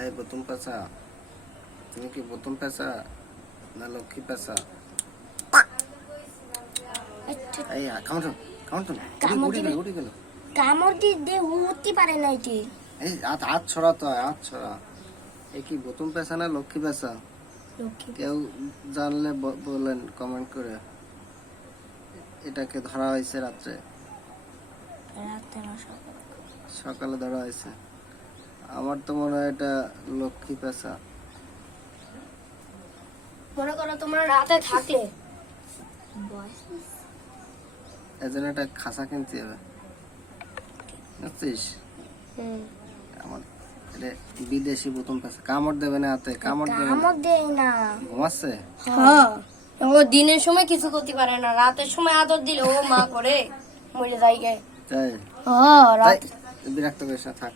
এই বোতম পেঁচা, তুমি কি বোতম পেঁচা না লক্ষ্মী পেঁচা? এই উঠে গেল। কামড় দিয়ে উঠতে পারে না এটি। এই হাত ছড়া তো, হাত ছড়া। এই কি বোতম পেঁচা না লক্ষ্মী পেঁচা? কেউ জানলে বলেন কমেন্ট করে। এটাকে ধরা হয়েছে রাত্রে, সকালে ধরা হয়েছে। আমার তো মনে হয় এটা লক্ষ্মী পেঁচা। মনে করো তোমরা রাতে থাকলে এজন্য একটা খাঁচা কিনতে হবে, বুঝছিস? আমার এটা বিদেশি বোতম পেঁচা, কামড় দেবে না হাতে, কামড় দেয় না। ঘুমাচ্ছে? হ্যাঁ, ও দিনের সময় কিছু করতে পারে না, রাতের সময় আদর দিলে ও মা করে মরে যায়। তাই? হ্যাঁ, রাত বিরক্ত করিস না, থাক।